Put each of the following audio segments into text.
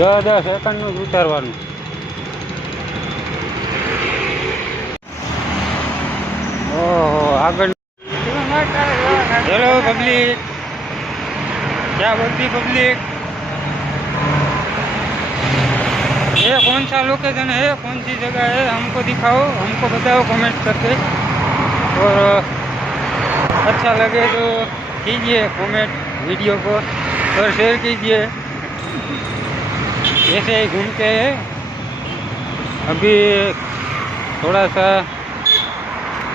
10 સેકન્ડનું જ ઉતારવાનું. ओहो आगे चलो पब्लिक, क्या बोलती पब्लिक? ये कौन सा लोकेशन है, कौन सी जगह है, हमको दिखाओ, हमको बताओ कमेंट करके. और अच्छा लगे तो कीजिए कमेंट वीडियो को और शेयर कीजिए. ऐसे ही घूमते हैं. अभी थोड़ा सा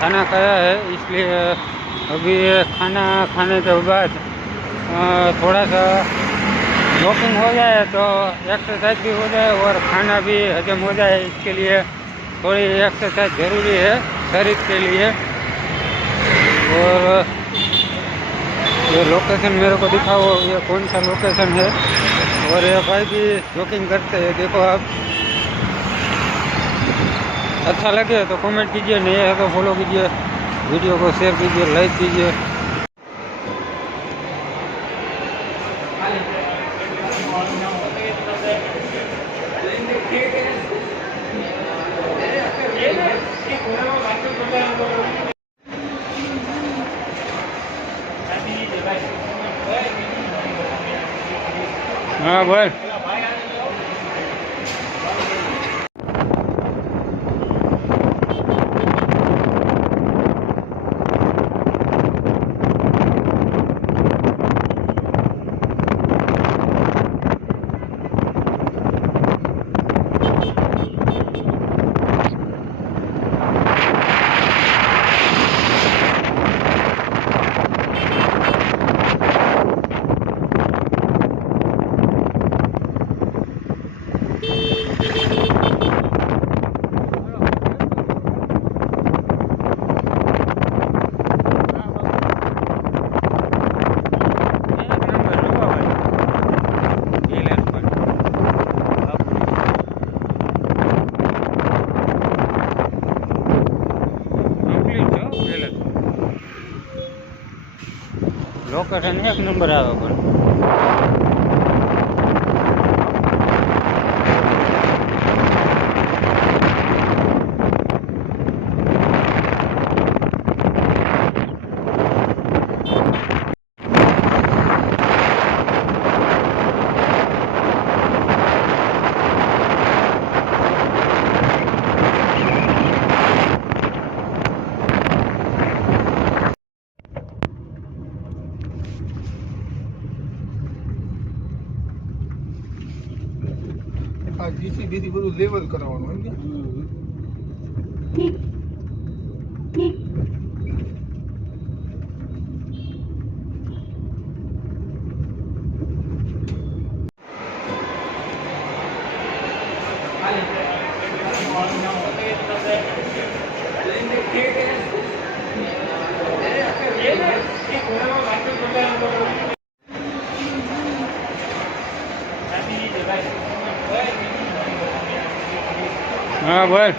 खाना खाया है, इसलिए अभी खाना खाने के बाद थोड़ा सा वॉकिंग हो जाए तो एक्सरसाइज भी हो जाए और खाना भी हजम हो जाए. इसके लिए थोड़ी एक्सरसाइज ज़रूरी है शरीर के लिए. और ये लोकेशन मेरे को दिखाओ, ये कौन सा लोकेशन है. और ये भाई भी वॉकिंग करते हैं, देखो आप. अच्छा लगे तो कमेंट कीजिए, नहीं है तो फॉलो कीजिए, वीडियो को शेयर कीजिए, लाइक कीजिए. हाँ बोल. लोकेशन एक नंबर आवे पण. જીસીબી થી બધું લેવલ કરાવવાનું એમ કે. हाँ बोल.